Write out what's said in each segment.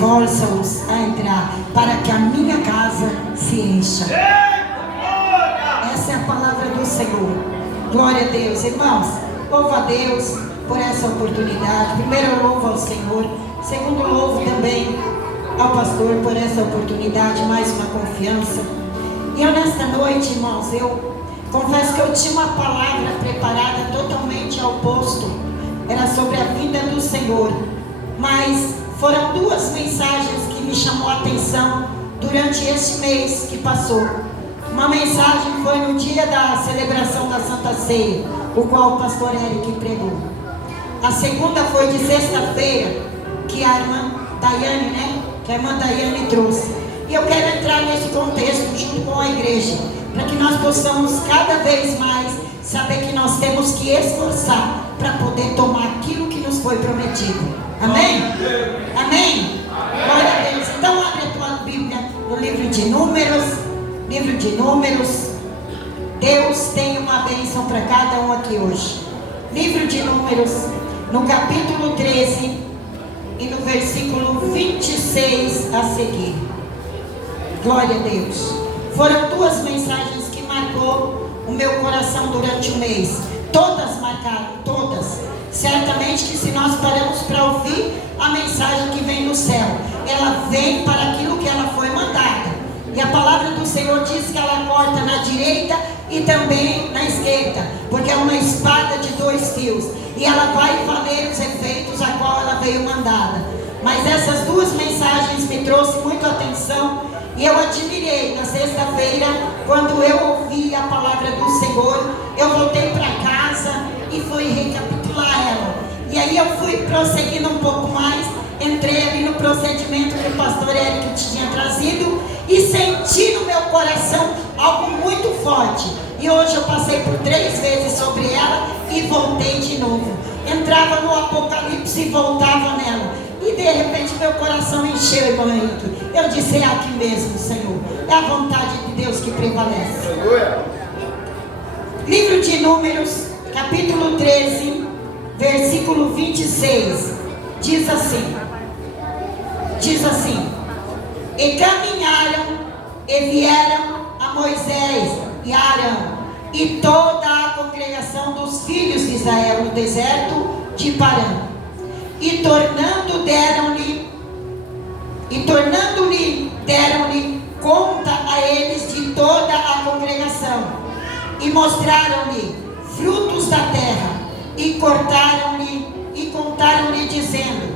força-os a entrar, para que a minha casa se encha. Essa é a palavra do Senhor. Glória a Deus, irmãos. Louvo a Deus por essa oportunidade. Primeiro, eu louvo ao Senhor. Segundo, eu louvo também ao pastor por essa oportunidade, mais uma confiança. E eu, nesta noite, irmãos, eu confesso que eu tinha uma palavra preparada totalmente ao oposto. Era sobre a vinda do Senhor. Mas foram duas mensagens que me chamou a atenção durante este mês que passou. Uma mensagem foi no dia da celebração da Santa Ceia, o qual o pastor Eric pregou. A segunda foi de sexta-feira, que a irmã Daiane, trouxe. E eu quero entrar nesse contexto junto com a igreja, para que nós possamos cada vez mais saber que nós temos que esforçar para poder tomar aquilo que nos foi prometido. Amém? Amém? Glória a Deus. Então abre a tua Bíblia no livro de Números. Livro de Números. Deus tem uma bênção para cada um aqui hoje. Livro de Números, no capítulo 13 e no versículo 26 a seguir. Glória a Deus. Foram duas mensagens que marcou o meu coração durante o mês. Todas marcaram, todas. Certamente que se nós paramos para ouvir a mensagem que vem do céu, ela vem para aquilo que ela foi mandada. E a palavra do Senhor diz que ela corta na direita e também na esquerda, porque é uma espada de dois fios, e ela vai valer os efeitos a qual ela veio mandada. Mas essas duas mensagens me trouxeram muito atenção, e eu admirei na sexta-feira, quando eu ouvi a palavra do Senhor. Eu voltei para casa e fui recapitular ela, e aí eu fui prosseguindo um pouco mais. Entrei ali no procedimento que o pastor Eric tinha trazido e senti no meu coração algo muito forte. E hoje eu passei por 3 vezes sobre ela e voltei de novo. Entrava no Apocalipse e voltava nela. E de repente meu coração encheu, irmão Henrique. Eu disse: é aqui mesmo, Senhor. É a vontade de Deus que prevalece. Livro de Números, capítulo 13, versículo 26. Diz assim: e caminharam e vieram a Moisés e a Arão e toda a congregação dos filhos de Israel no deserto de Parã, e tornando-lhe deram-lhe conta a eles de toda a congregação, e mostraram-lhe frutos da terra, e contaram-lhe dizendo: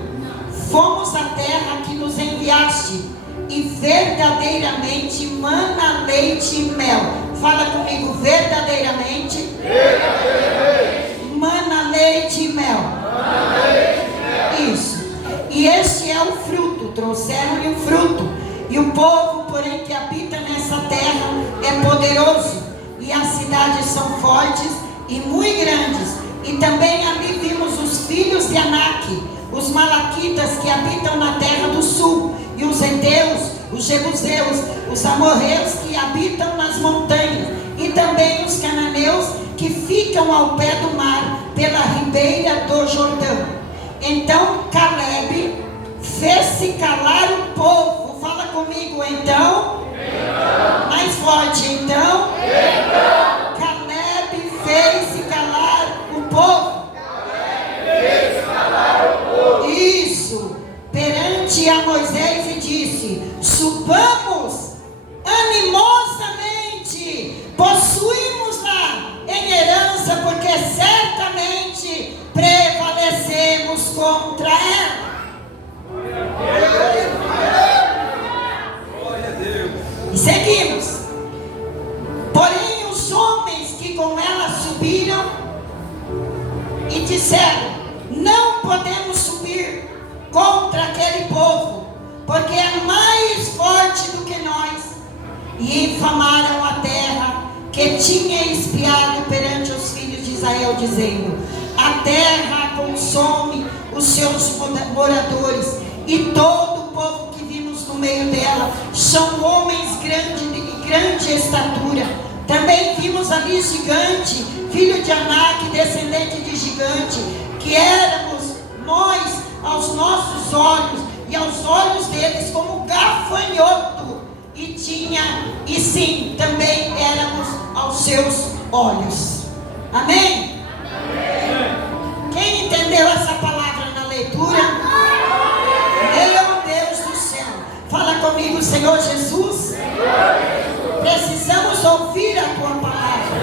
fomos à terra que nos enviaste, e verdadeiramente mana leite e mel. Fala comigo: verdadeiramente. Mana leite e mel. Isso. E este é o fruto. Trouxeram-lhe o fruto. E o povo, porém, que habita nessa terra é poderoso, e as cidades são fortes e muito grandes. E também ali vimos os filhos de Anak, os malaquitas que habitam na terra do sul, e os heteus, os jebuseus, os amorreus que habitam nas montanhas, e também os cananeus que ficam ao pé do mar, pela ribeira do Jordão. Então Caleb fez-se calar o povo. Fala comigo: então. Mais forte: então. Caleb fez-se calar o povo. Isso, perante a Moisés, e disse: subamos animosamente, possuímos-la em herança, porque certamente prevalecemos contra ela. E seguimos. Porém os homens que com ela subiram e disseram: não podemos subir contra aquele povo, porque é mais forte do que nós. E infamaram a terra que tinha espiado perante os filhos de Israel, dizendo: a terra consome os seus moradores, e todo o povo que vimos no meio dela são homens de grande estatura. Também vimos ali gigante, filho de Anak, descendente de gigante, que éramos nós aos nossos olhos, e aos olhos deles sim, também éramos aos seus olhos. Amém? Quem entendeu essa palavra na leitura? Meu Deus do céu. Fala comigo, Senhor Jesus. Precisamos ouvir a tua palavra.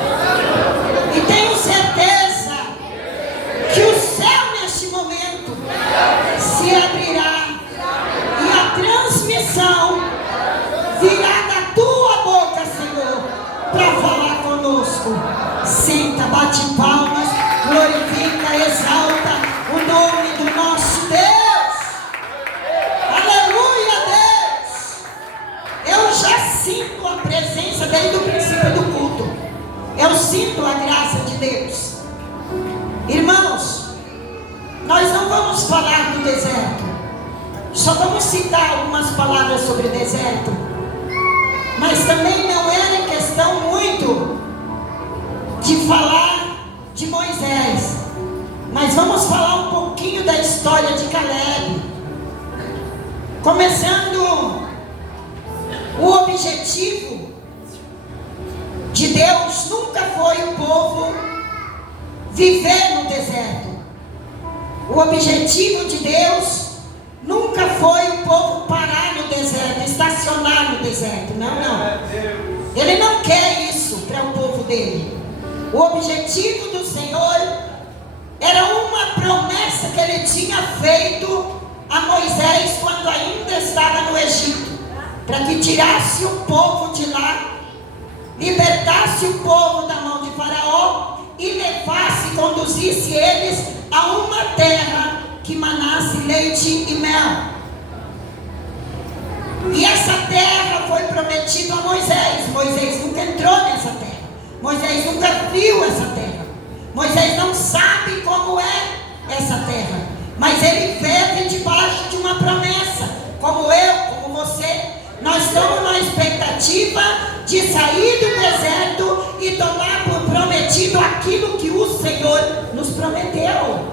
E tenho certeza que o céu neste momento se abrirá. E a transmissão virá da tua boca, Senhor, para falar conosco. Senta, bate palmas, glorifica, exalta o nome do nosso Deus. Aleluia, Deus. Eu já sinto a presença desde o princípio do culto. Eu sinto a graça de Deus. Irmãos, nós não vamos falar do deserto. Só vamos citar algumas palavras sobre o deserto. Mas também não era questão muito de falar de Moisés. Mas vamos falar um pouquinho da história de Caleb. Começando, o objetivo de Deus nunca foi o povo viver no deserto. O objetivo de Deus nunca foi o povo parar no deserto, estacionar no deserto. Não, não. Ele não quer isso para o povo dele. O objetivo do Senhor era uma promessa que ele tinha feito a Moisés quando ainda estava no Egito, para que tirasse o povo de lá, libertasse o povo da mão de Faraó e levasse, conduzisse eles a uma terra que manasse leite e mel. E essa terra foi prometida a Moisés. Moisés nunca entrou nessa terra. Moisés nunca viu essa terra. Moisés não sabe como é essa terra. Mas ele vive debaixo de uma promessa. Como eu, como você. Nós estamos na expectativa de sair do deserto e tomar por prometido aquilo que o Senhor nos prometeu.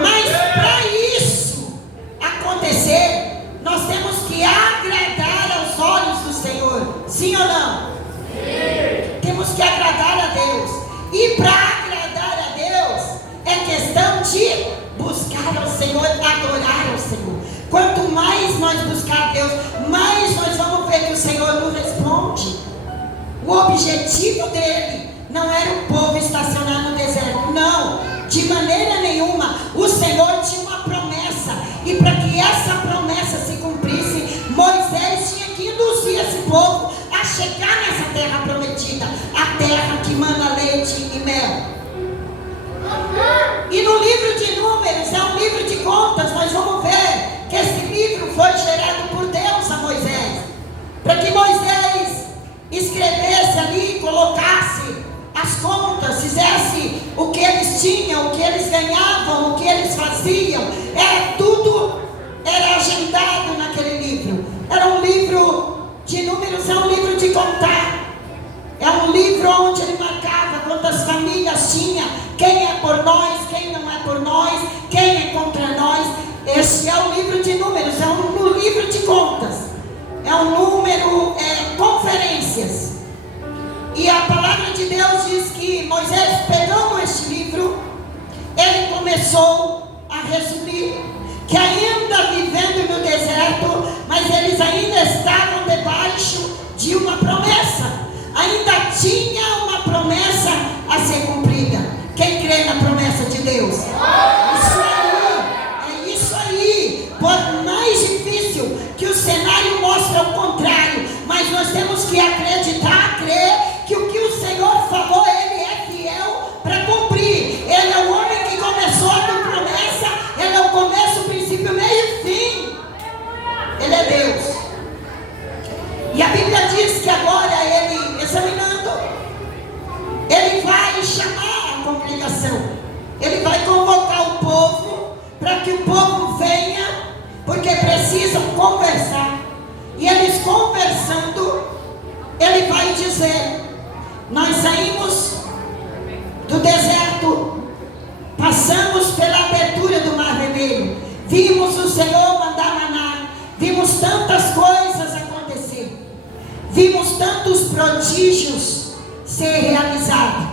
Mas para isso acontecer, nós temos que agradar aos olhos do Senhor. Sim ou não? Sim. Temos que agradar a Deus. E para agradar a Deus é questão de buscar ao Senhor, adorar ao Senhor. Quanto mais nós buscar a Deus, mais nós vamos ver que o Senhor nos responde. O objetivo dele não era o povo estacionar no deserto, não, de maneira nenhuma. O Senhor tinha uma promessa, e para que essa promessa se cumprisse, Moisés tinha que induzir esse povo a chegar nessa terra prometida, a terra que mana leite e mel. E no livro de Números, é um livro de contas, nós vamos ver que esse livro foi gerado por Deus a Moisés, para que Moisés escrevesse ali, colocasse as contas, fizesse o que eles tinham, o que eles ganhavam, o que eles faziam. Tudo era agendado naquele livro. Era um livro de números, é um livro de contar. É um livro onde ele marcava quantas famílias tinha, quem é por nós, quem não é por nós, quem é contra nós. Esse é o livro de números, é um livro de contas. É um número, conferências. E a palavra de Deus diz que Moisés, pegando este livro, ele começou a resumir que ainda vivendo no deserto, mas eles ainda estavam debaixo de uma promessa. Ainda tinha uma promessa a ser cumprida. Quem crê na promessa de Deus? Isso aí, é isso aí. Por mais difícil que o cenário mostre o contrário, mas nós temos que acreditar, crer que o que o Senhor falou, Ele é fiel para cumprir. Ele é o homem que começou a tua promessa. Ele é o começo, o princípio, meio e fim. Ele é Deus. E a Bíblia diz que agora Ele, examinando, Ele vai chamar a congregação. Ele vai convocar o povo, para que o povo venha, porque precisam conversar. E eles conversando, Ele vai dizer: nós saímos do deserto, passamos pela abertura do Mar Vermelho, vimos o Senhor mandar maná, vimos tantas coisas acontecer. vimos tantos prodígios ser realizados,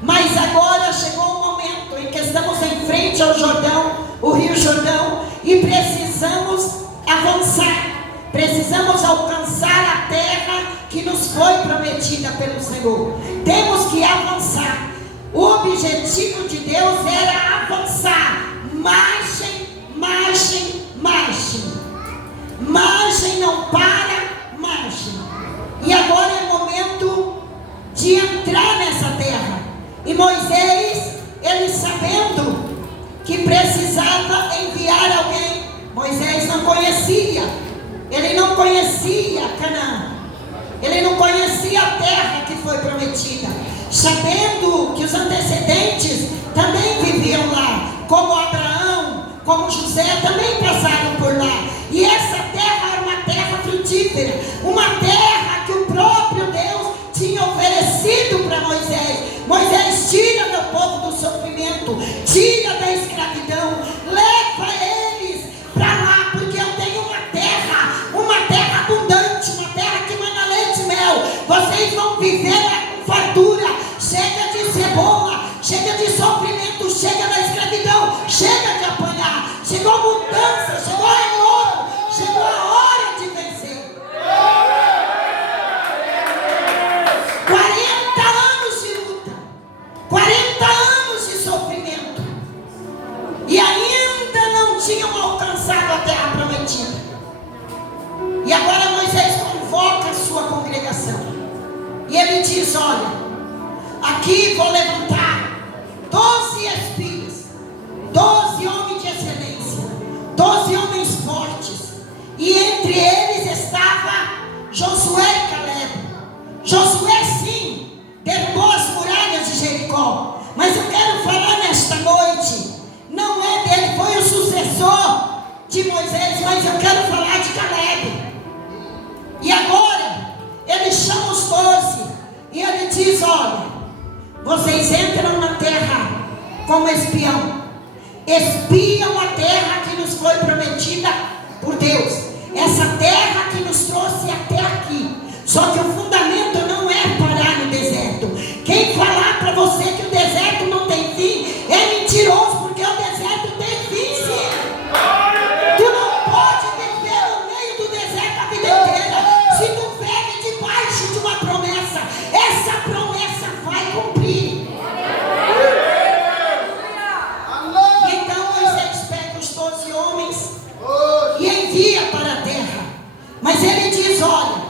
mas agora chegou o momento em que estamos em frente ao Jordão, o Rio Jordão, e precisamos avançar, precisamos alcançar a terra que nos foi prometida pelo Senhor. Temos que avançar. O objetivo de Deus era avançar. Margem, margem, margem. Margem não para, margem. E agora é momento de entrar nessa terra. E Moisés, ele sabendo que precisava enviar alguém, Moisés não conhecia, ele não conhecia Canaã, ele não conhecia a terra que foi prometida, sabendo que os antecedentes também viviam lá, como Abraão, como José, também passaram por lá, e essa terra era uma terra frutífera, uma terra que o próprio Deus tinha oferecido para Moisés. Moisés, tira meu povo do sofrimento, tira da escravidão, leva eles para lá, porque eu tenho uma terra abundante, uma terra que manda leite e mel. Vocês vão viver com fartura. Chega de cebola, chega de sofrimento, chega da escravidão, chega de apanhar. Chegou a mudança, chegou a renovo, chegou a hora de vencer. 40 anos de luta, 40 anos de sofrimento, e ainda não tinham alcançado a terra prometida. E agora Moisés convoca a sua congregação, e ele diz: olha, aqui vou levantar 12 espias, 12 homens de excelência, 12 homens fortes, e entre eles estava Josué e Caleb. Josué, sim, derrubou as muralhas de Jericó, mas eu quero falar nesta noite, não é dele, foi o sucessor de Moisés, mas eu quero falar de Caleb. E agora ele chama os 12 e ele diz: olha, vocês entram na terra como espião, espiam a terra que nos foi prometida por Deus, essa terra que nos trouxe até aqui. Só que o fundamento não é parar no deserto. Quem falar para você que o deserto não tem fim é mentiroso, porque o deserto tem fim, sim. Tu não pode viver no meio do deserto a vida inteira. Se tu vive debaixo de uma promessa, essa promessa vai cumprir. Então Moisés pega os 12 homens e envia para a terra. Mas ele diz: olha,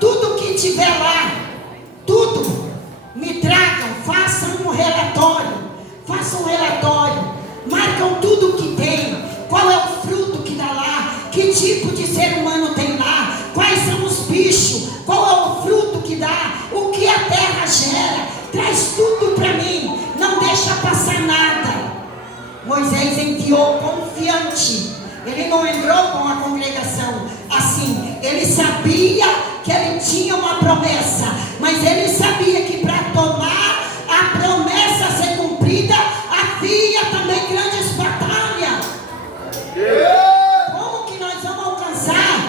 tudo que tiver lá, tudo, me tragam, façam um relatório, marcam tudo que tem, qual é o fruto que dá lá, que tipo de ser humano tem lá, quais são os bichos, qual é o fruto que dá, o que a terra gera, traz tudo para mim, não deixa passar nada. Moisés enviou confiante, ele não entrou com a congregação assim, ele sabia que ele tinha uma promessa, mas ele sabia que para tomar a promessa ser cumprida, havia também grandes batalhas. Como que nós vamos alcançar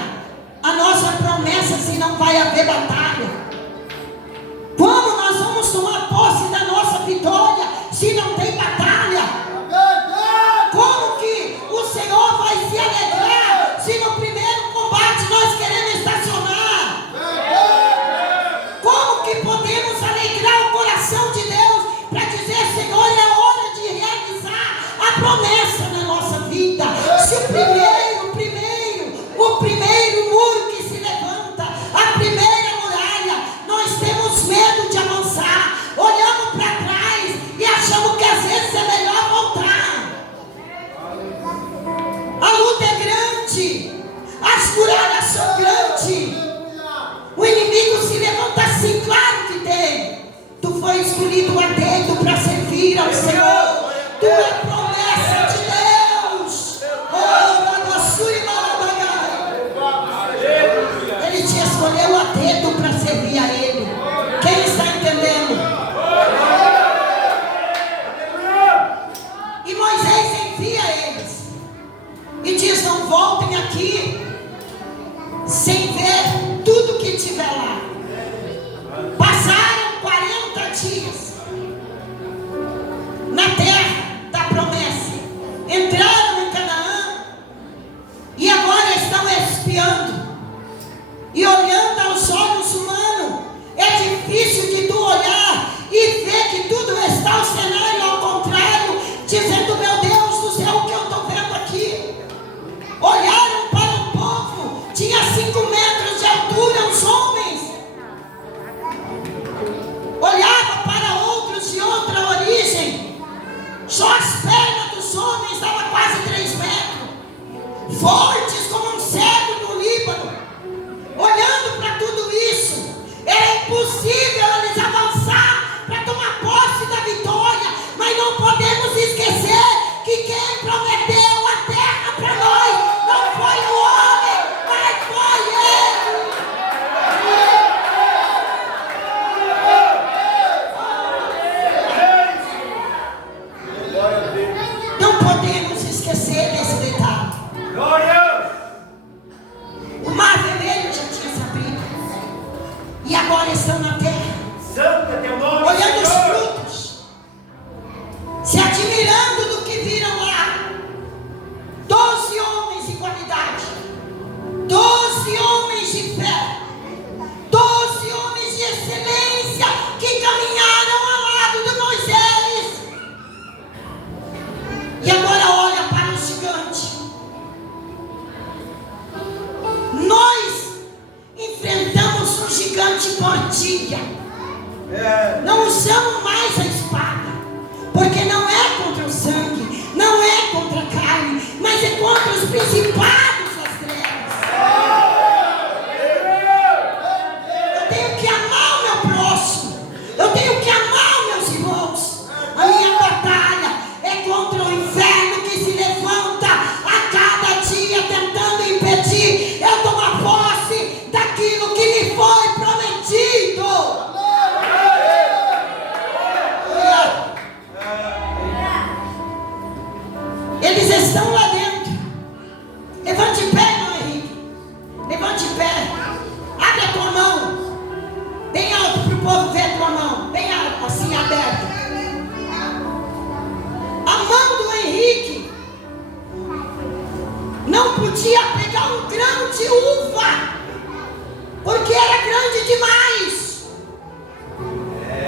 a nossa promessa se não vai haver batalha? Como nós vamos tomar posse da nossa vitória se não tem batalha? Como que o Senhor vai se alegrar se no primeiro combate nós queremos estacionar? Como que podemos alegrar o coração de Deus para dizer: Senhor, é hora de realizar a promessa na nossa vida? Se o primeiro muro que se levanta, a primeira muralha, nós temos medo de avançar, olhamos para trás e achamos que às vezes é melhor voltar. A luta é grande, as muralhas são grandes, o inimigo se levanta assim, claro que tem. Tu foi escolhido a dedo para servir ao Senhor, tu é promessa de Deus. Ele te escolheu a dedo para servir a Ele. Quem está entendendo? E Moisés envia eles e diz: não voltem aqui sem ver tudo que tiver estiver lá. Passaram 40 dias na terra da promessa. Entraram em Canaã e agora estão espiando. E olhando aos olhos humanos, é difícil de tu olhar e ver que tudo está o cenário ao contrário, dizendo: meu Deus do céu, o que eu estou vendo aqui? Olharam para o povo, tinha 5 metros de altura os homens. Olhava para outros de outra origem, só as pernas dos homens davam quase 3 metros, fortes como um cedro no Líbano. Olhando para tudo isso, era impossível eles avançar para tomar posse da vitória, mas não podemos esquecer que quem prometeu a terra para nós não foi o homem, mas foi ele. Não podemos esquecer desse detalhe. O mar vermelho já tinha se abrido e agora estão na terra, olhando os frutos, se admirando do que viram lá. 12 homens de qualidade, 12 homens de fé, 12 homens de excelência que caminharam ao lado de Moisés. E agora olha para o gigante. Nós enfrentamos um gigante por dia. Não usamos mais a espada, porque não é contra o sangue, não é contra a carne, mas é contra os principados das trevas. Eu tenho que amar o meu próximo, eu tenho que amar os meus irmãos. A minha batalha é contra o inferno que se levanta a cada dia tentando impedir eu tomar posse daquilo que me foi prometido. Eles estão lá dentro. Levante o pé, irmão Henrique. Levante o pé. Abre a tua mão. Bem alto para o povo ver a tua mão. Bem alto, assim, aberta. A mão do Henrique não podia pegar um grão de uva, porque era grande demais.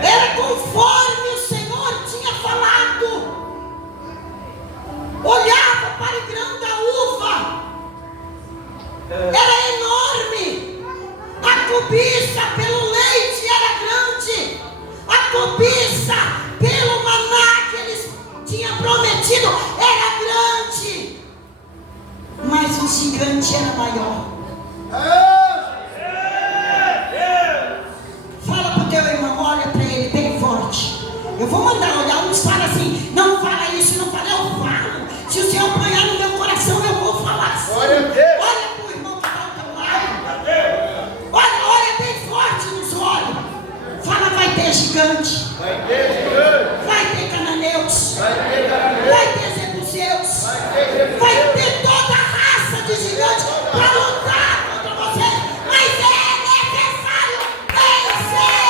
Era conforme o Senhor tinha falado. Olhava para o grão da uva, era enorme. A cobiça pelo leite era grande. A cobiça pelo maná que eles tinham prometido era grande. Mas o gigante era maior. Fala para o teu irmão, olha para ele bem forte. Eu vou mandar olhar. Uns falam assim: não fala isso, não fala. Eu falo. Se o Senhor apanhar no meu coração, eu vou falar assim. Olha para o irmão que está ao teu lado. Olha bem forte nos olhos. Fala: vai ter gigante. Vai ter cananeus. Vai ter jebuseus. Vai ter toda a raça de gigantes para lutar contra você. Mas é necessário vencer.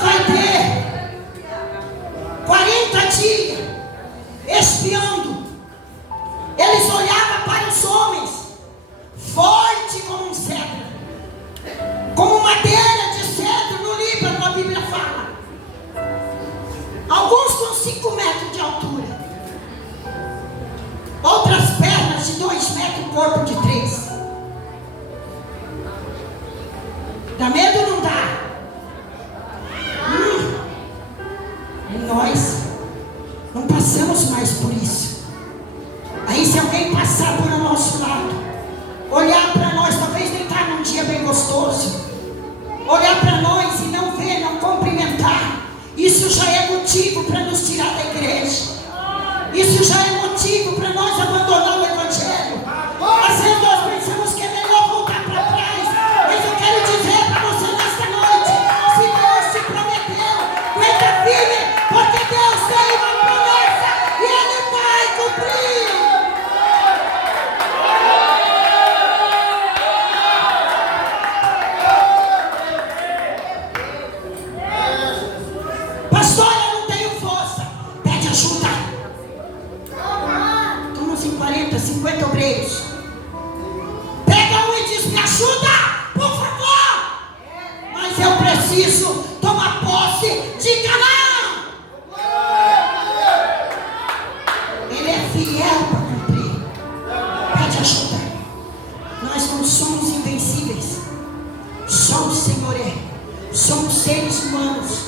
Vai ter 40 dias espiando. Eles olhavam para os homens, forte como um cedro, como madeira de cedro no Líbano, a Bíblia fala. Alguns com 5 metros de altura, outras pernas de 2 metros, corpo de 3. Dá medo ou não dá? Nós não passamos mais por isso. Aí se alguém passar por ao nosso lado, olhar para nós, talvez nem estar num dia bem gostoso, olhar para nós e não ver, não cumprimentar, isso já é motivo para nos tirar da igreja. Isso já é motivo para nós abandonar o Evangelho. Às vezes nós pensamos que é melhor voltar para trás, mas eu quero dizer para você nesta noite: se preciso tomar posse de Canaã. Ele é fiel para cumprir. Pede ajuda. Nós não somos invencíveis. Somos, Senhor, somos seres humanos,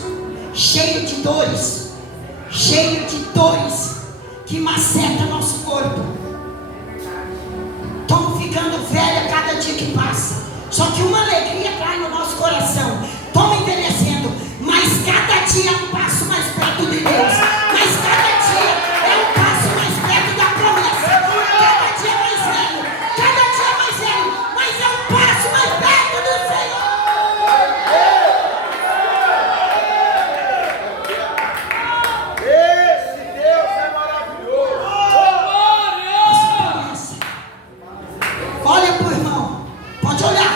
cheios de dores que macetam nosso corpo. Estamos ficando velhos a cada dia que passa. Só que uma alegria cai no nosso coração. Estamos envelhecendo, mas cada dia é um passo mais perto de Deus. Mas cada dia é um passo mais perto da promessa. Cada dia mais velho, mas é um passo mais perto do Senhor. Esse Deus é maravilhoso. Olha para o irmão, pode olhar,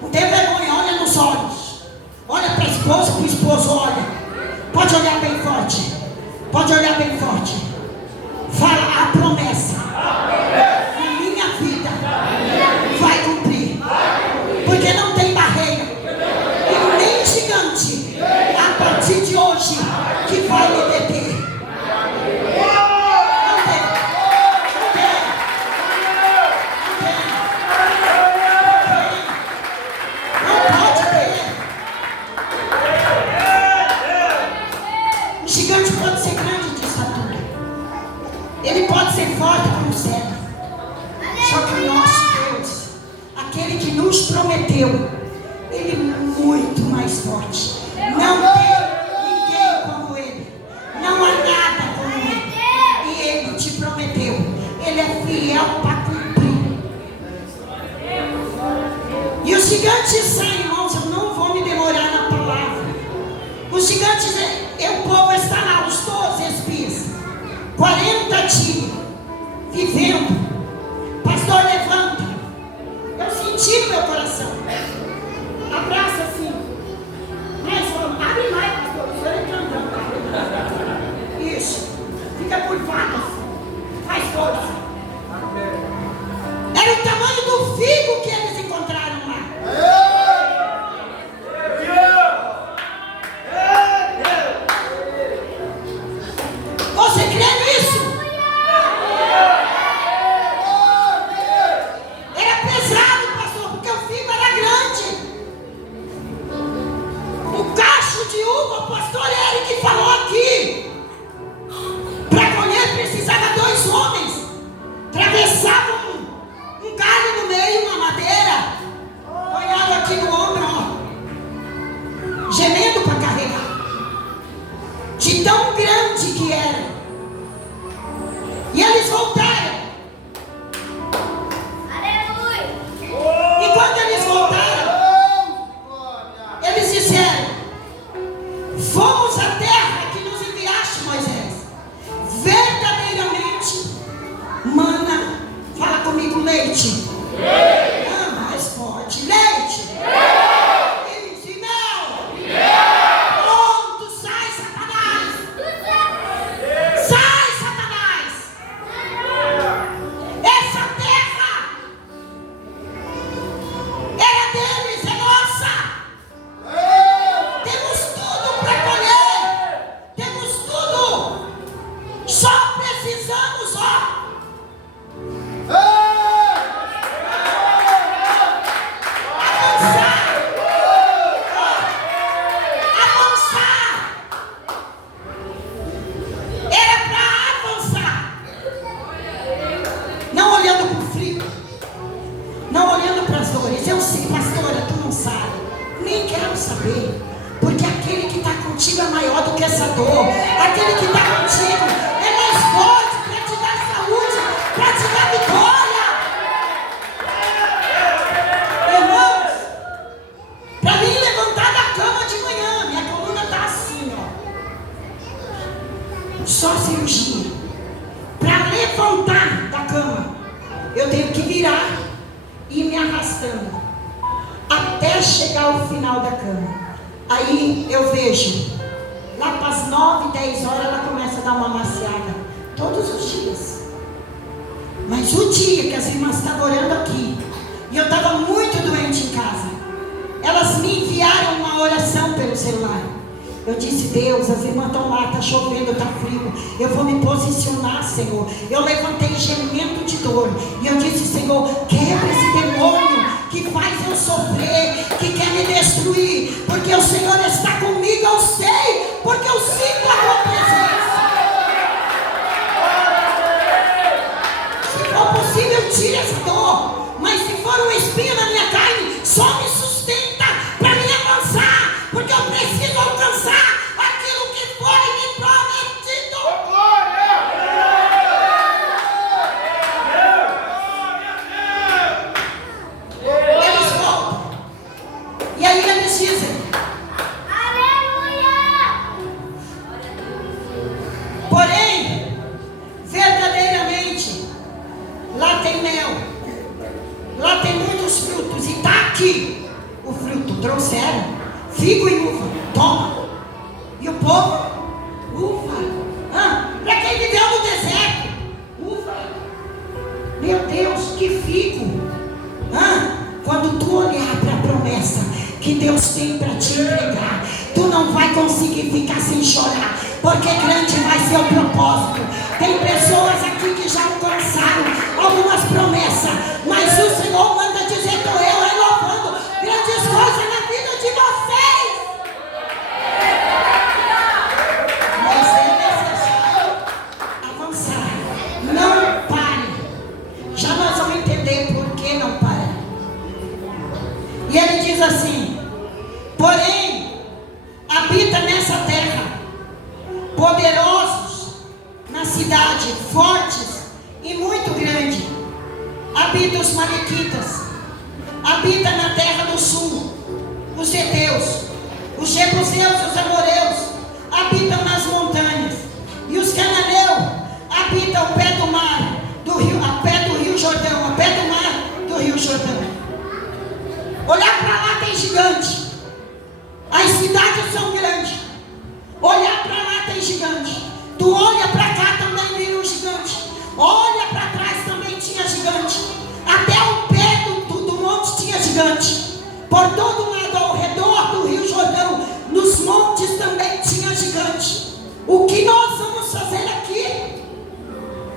não tem vergonha, olha nos olhos, olha para a esposa, para o esposo, olha, pode olhar bem forte, fala a promessa, na minha vida vai cumprir, porque não tem barreira, e nem gigante, a partir de hoje, que vai me deter. Ele pode ser forte como cedro. Só que o nosso Deus, aquele que nos prometeu, ele é muito mais forte. Não tem ninguém como ele. Não há nada como ele. E ele te prometeu. Ele é fiel para cumprir. E os gigantes saem, irmãos, eu não vou me demorar na palavra. Os gigantes, o povo está lá, os 12 espias. 40 dias vivendo. Pastor, levanta. Eu senti no meu coração. Abraça assim. Mais, abre mais, pastor. O senhor entra andando. Isso. Fica curvado assim. Faz força. Era o tamanho do figo que eles encontraram lá. Você crê nisso? Era pesado, pastor, porque o figo era grande. O cacho de uva, o pastor Eric falou aqui. Para colher precisava 2 homens. Atravessavam um galho no meio, uma madeira. Olhava aqui no ombro, ó, gemendo para carregar. De tão grande que era. E eles voltaram. Aleluia. E quando eles voltaram, eles disseram: fomos à terra que nos enviaste, Moisés. Verdadeiramente, mana, fala comigo, leite. Ah, mas pode, leite. Isso, e mel. Pronto, sai, Satanás. Sai, Satanás. Essa terra era deles, é nossa. Temos tudo para colher. Temos tudo. Só precisamos, ó, avançar. Era para avançar. Não olhando para o frio. Não olhando para as dores. Eu sei, pastora, tu não sabe. Nem quero saber. Porque aquele que está contigo é maior do que essa dor. Aquele que está contigo é mais forte para te dar saúde, para te dar vitória. Irmãos, para mim levantar da cama de manhã, minha coluna está assim, ó. Só cirurgia. Para levantar da cama, eu tenho que virar e ir me arrastando até chegar ao final da cama. Aí eu vejo, lá para as 9, 10 horas ela começa a dar uma maciada, todos os dias. Mas o dia que as irmãs estavam orando aqui, e eu estava muito doente em casa, elas me enviaram uma oração pelo celular. Eu disse: Deus, as irmãs estão lá, está chovendo, está frio. Eu vou me posicionar, Senhor. Eu levantei gemendo de dor. E eu disse: Senhor, quebra esse demônio que faz eu sofrer, que quer me destruir. Porque o Senhor está comigo, eu sei. Porque eu sinto a tua presença. Se for possível, tire essa dor. Mas se for um espinho na minha carne, só me sustenta para me avançar. Porque eu preciso alcançar aquilo que foi me prometido. Eles voltam. E aí eles dizem: porém, verdadeiramente, lá tem mel, lá tem muitos frutos, e está aqui o fruto. Trouxeram figo e uva, toma. E o povo, uva. Para quem viveu no deserto, uva. Meu Deus, que figo. Quando tu olhar para a promessa que Deus tem para te entregar, tu não vai conseguir ficar sem chorar, porque grande vai ser o propósito. Tem pessoas aqui que já alcançaram algumas promessas, mas o Senhor manda dizer: estou eu renovando grandes coisas na vida de vocês. Mas é necessário avançar. Não pare. Já nós vamos entender por que não parar. E ele diz assim: porém, habita nessa terra poderosos na cidade, fortes e muito grande. Habita os malequitas, habita na terra do sul, os heteus, os jebuseus e os amoreus habitam nas montanhas, e os cananeus habitam ao pé do mar, a pé do rio Jordão, a pé do mar do rio Jordão. Olhar para lá tem gigante, as cidades são grandes. Olhar para lá tem gigante. Tu olha para cá, também vira um gigante. Olha para trás, também tinha gigante. Até o pé do monte tinha gigante. Por todo lado ao redor do rio Jordão, nos montes também tinha gigante. O que nós vamos fazer aqui?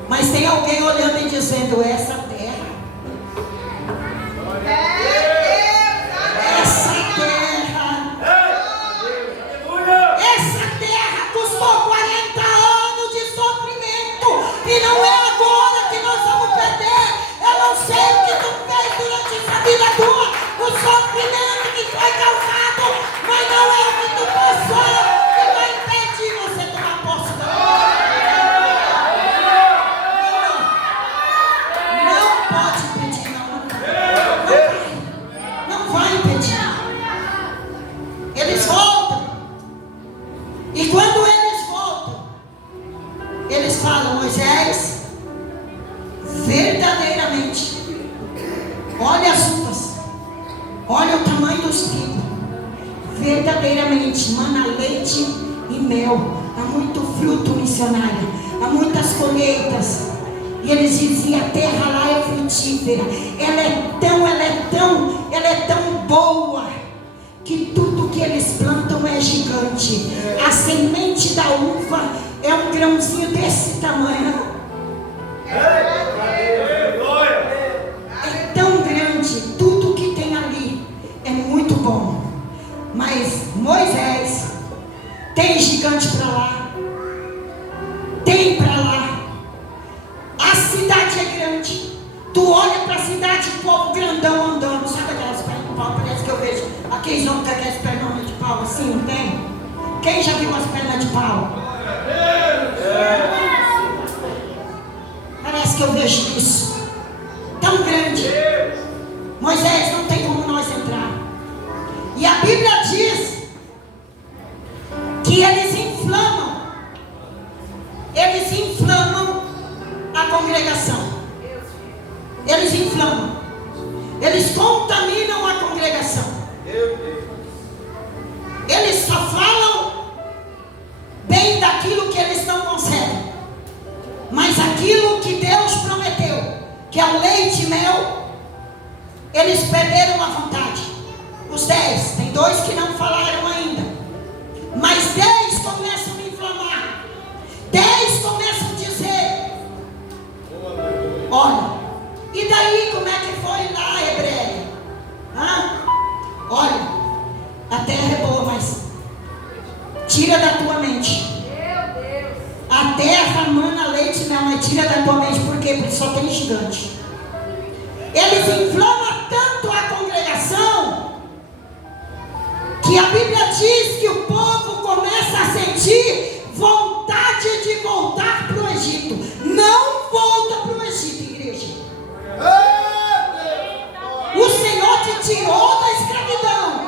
Mas tem alguém olhando e dizendo: essa terra, custou 40 anos de sofrimento, e não é agora que nós vamos perder. Eu não sei o que tu fez durante essa vida tua, o sofrimento que foi causado, mas não é o que tu passou que vai impedir você de tomar posse da não pode impedir, não vai impedir. Eles voltam, e quando eles voltam, eles falam: Moisés, verdadeiramente, olha as uvas, olha o tamanho dos figos, verdadeiramente mana leite e mel, há muito fruto, missionário, há muitas colheitas. E eles diziam: a terra lá é frutífera, ela é tão boa, que tudo que eles plantam é gigante. A semente da uva é um grãozinho desse tamanho. É tão grande, tudo que tem ali é muito bom. Mas Moisés, tem gigante para lá, tem para lá. A cidade é grande. Tu olha para a cidade, o povo grandão andando, sabe aquelas pernas de pau? Parece que eu vejo aqueles homens com aquelas pernas de pau assim, não tem? Quem já viu as pernas de pau? Parece que eu vejo isso. Tão grande. Moisés, não tem como nós entrar. E a Bíblia diz que eles inflamam a congregação. Eles inflamam. Eles contaminam a congregação. Eles só falam bem daquilo que eles não conseguem. Mas aquilo que Deus prometeu, que é o leite e mel, eles perderam a vontade. Os 10, tem 2 que não falaram ainda. Mas 10 começam a inflamar. 10 começam a dizer: olha, e daí como é que foi lá, Hebreia? Olha, a terra é boa, mas tira da tua mente. A terra mana leite e mel, mas tira da tua mente. Por quê? Porque só tem gigante. Eles inflamam tanto a congregação que a Bíblia diz que o povo começa a sentir vontade de voltar para o Egito. Não volta para o Egito, igreja. O Senhor te tirou da escravidão.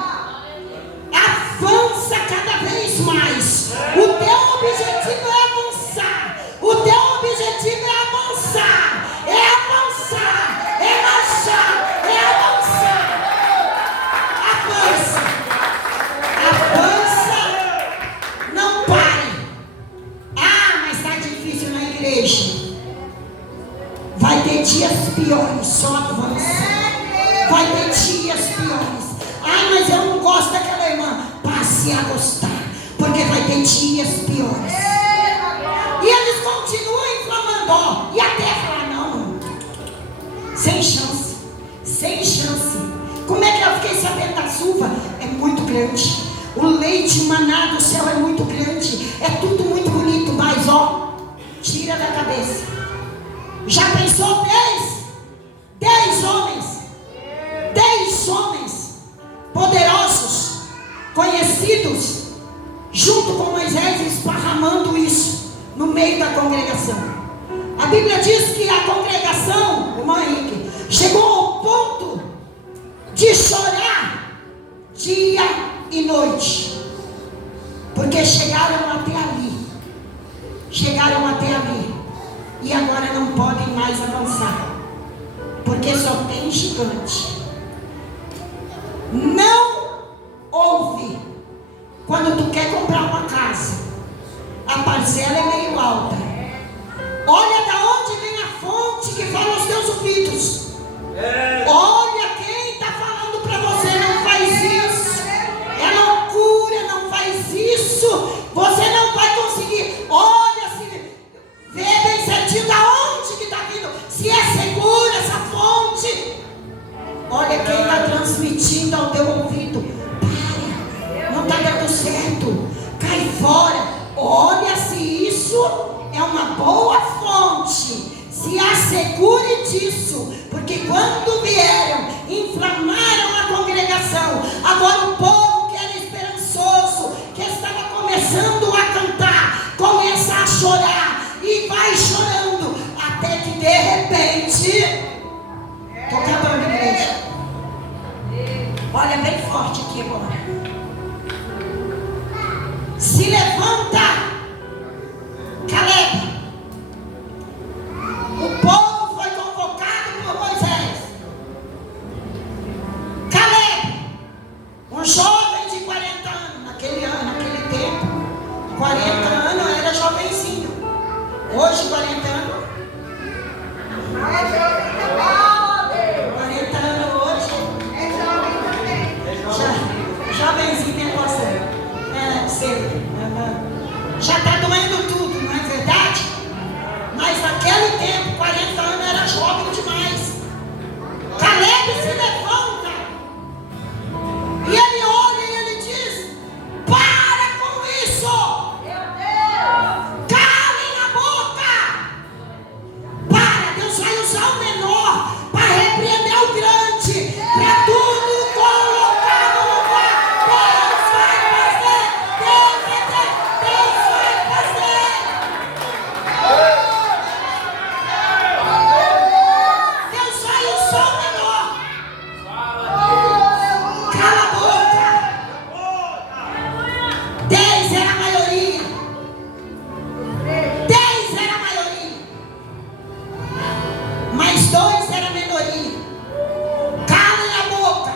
Avança cada vez mais. O teu objetivo é avançar. O teu objetivo é avançar. É avançar. É marchar. É avançar. Avança. Avança. Não pare. Mas está difícil na igreja. Vai ter dias piores. Só avança. Vai ter dias piores. Mas eu não gosto daquela irmã. Passe a gostar, porque vai ter dias piores. E eles continuam inflamando. E a terra não. Sem chance. Sem chance. Como é que eu fiquei sabendo da chuva? É muito grande. O leite, o maná do céu é muito grande. É tudo muito bonito, mas tira da cabeça. Já pensou 10 homens? 10 homens poderosos, conhecidos, junto com Moisés, esparramando isso no meio da congregação. A Bíblia diz que a congregação, irmão Henrique, chegou ao ponto de chorar dia e noite, porque chegaram até ali, e agora não podem mais avançar, porque só tem gigante. Não ouve. Quando tu quer comprar uma casa, a parcela é meio alta. Olha da onde vem a fonte que fala aos teus ouvidos. Olha quem está falando para você: não faz isso, é loucura, não faz isso, você não vai conseguir. Olha, se vê bem certinho da onde que está vindo, se é segura essa fonte. Olha quem está transmitindo ao teu ouvido: para, não está dando certo, cai fora. Olha se isso é uma boa fonte, se assegure disso, porque quando vieram, inflamaram a congregação. Agora o povo que era esperançoso, que estava começando a cantar, começa a chorar, e vai chorando, até que de repente, estou acabando, igreja. Olha bem forte aqui agora. Se levanta Caleb. O povo foi convocado por Moisés. Caleb, um jovem de 40 anos. Naquele tempo, 40 anos era jovenzinho. Hoje 40 anos. 40 anos hoje. Jovenzinho é você. Já está doendo tudo, não é verdade? Mas naquele tempo, 40 anos era jovem demais. Caleb se levanta e ele olha e ele diz: para com isso! Calem a boca! Para, Deus vai usar o menor para repreender o grande, para tudo colocar no lugar. Deus vai fazer! Deus vai fazer! Deus vai usar o menor. Cala a boca! 10 era a maioria. 10 era a maioria. Mas 2 era a minoria. Calem a boca.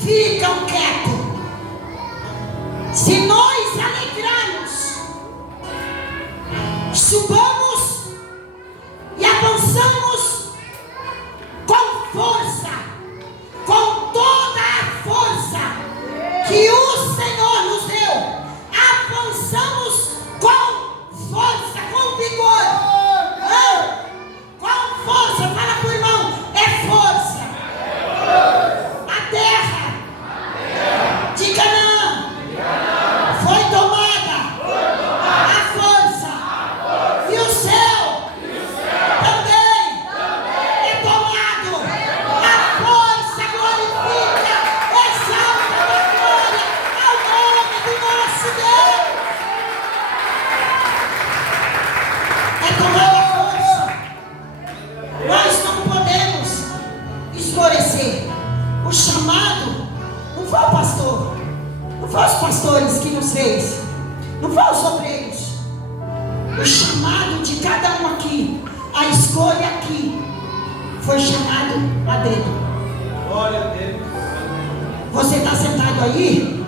Ficam quietos. Se nós alegrarmos, subamos e avançamos com força, com toda a força que o Senhor nos deu. Não foi o pastor, não foi os pastores que nos fez, não foi os obreiros. O chamado de cada um aqui, a escolha aqui, foi chamado a dedo. Glória a Deus. Você está sentado aí,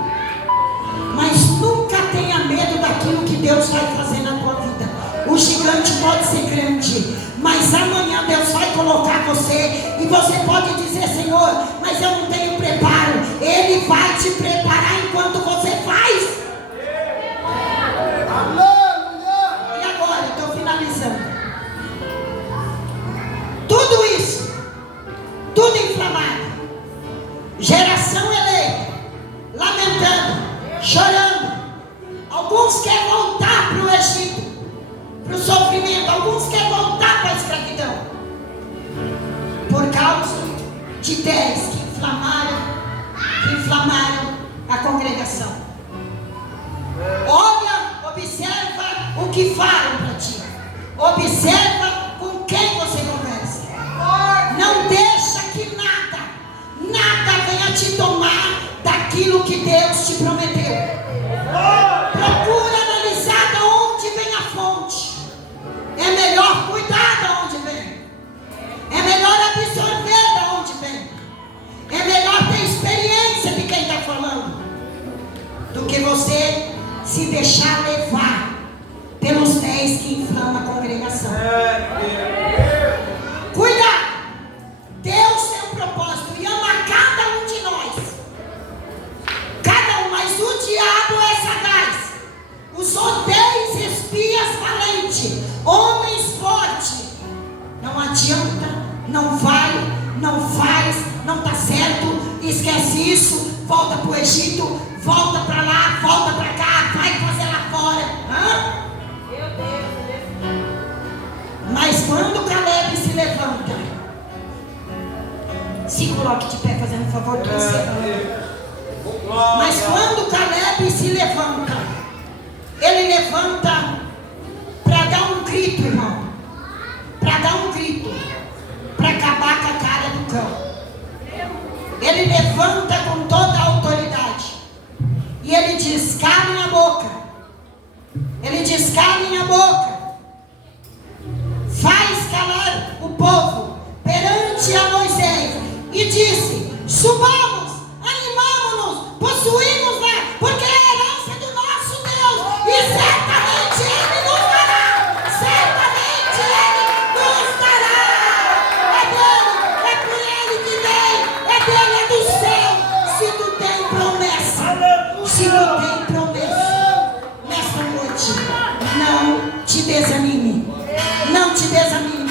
mas nunca tenha medo daquilo que Deus vai fazer na tua vida. O gigante pode ser grande, mas amanhã Deus vai colocar você e você pode dizer: Senhor, mas eu não tenho preparo. Ele vai te preparar enquanto você faz. E agora, eu estou finalizando. Tudo isso, tudo inflamado, geração eleita, lamentando, chorando. Alguns querem voltar para o Egito, para o sofrimento. Alguns querem voltar para a escravidão, por causa de ideias que inflamaram a congregação. Olha, observa o que falam para ti. Observa com quem você conversa. Não deixa que nada venha te tomar daquilo que Deus te prometeu. Procura analisar de onde vem a fonte. É melhor cuidar de onde vem. É melhor absorver de onde vem. É melhor ter experiência de quem está falando, do que você se deixar levar pelos 10 que inflamam a congregação. Cuidado! Deus tem um propósito e ama cada um de nós. Cada um, mas o diabo é sagaz. Os odeios espias valentes, homens fortes. Não adianta, não vai, não faz, não está certo, esquece isso, volta para o Egito, volta para lá, volta para cá, vai fazer lá fora. Meu Deus. Mas quando Caleb se levanta, se coloque de pé, fazendo um favor, que mas quando Caleb se levanta, ele levanta para dar um grito, irmão, para dar um grito, para acabar com a cara do cão. Ele levanta com toda a autoridade e ele diz: calem a boca. Ele diz: calem a boca. Faz calar o povo perante a Moisés e disse: subamos, animamos-nos, possuímos lá, porque é a herança do nosso Deus, e certamente Ele nos dará, certamente Ele nos dará. É dele, é por Ele que tem, é dele, é do céu. Se tu tem promessa, se tu tem promessa, nessa noite, não te desanime, não te desanime.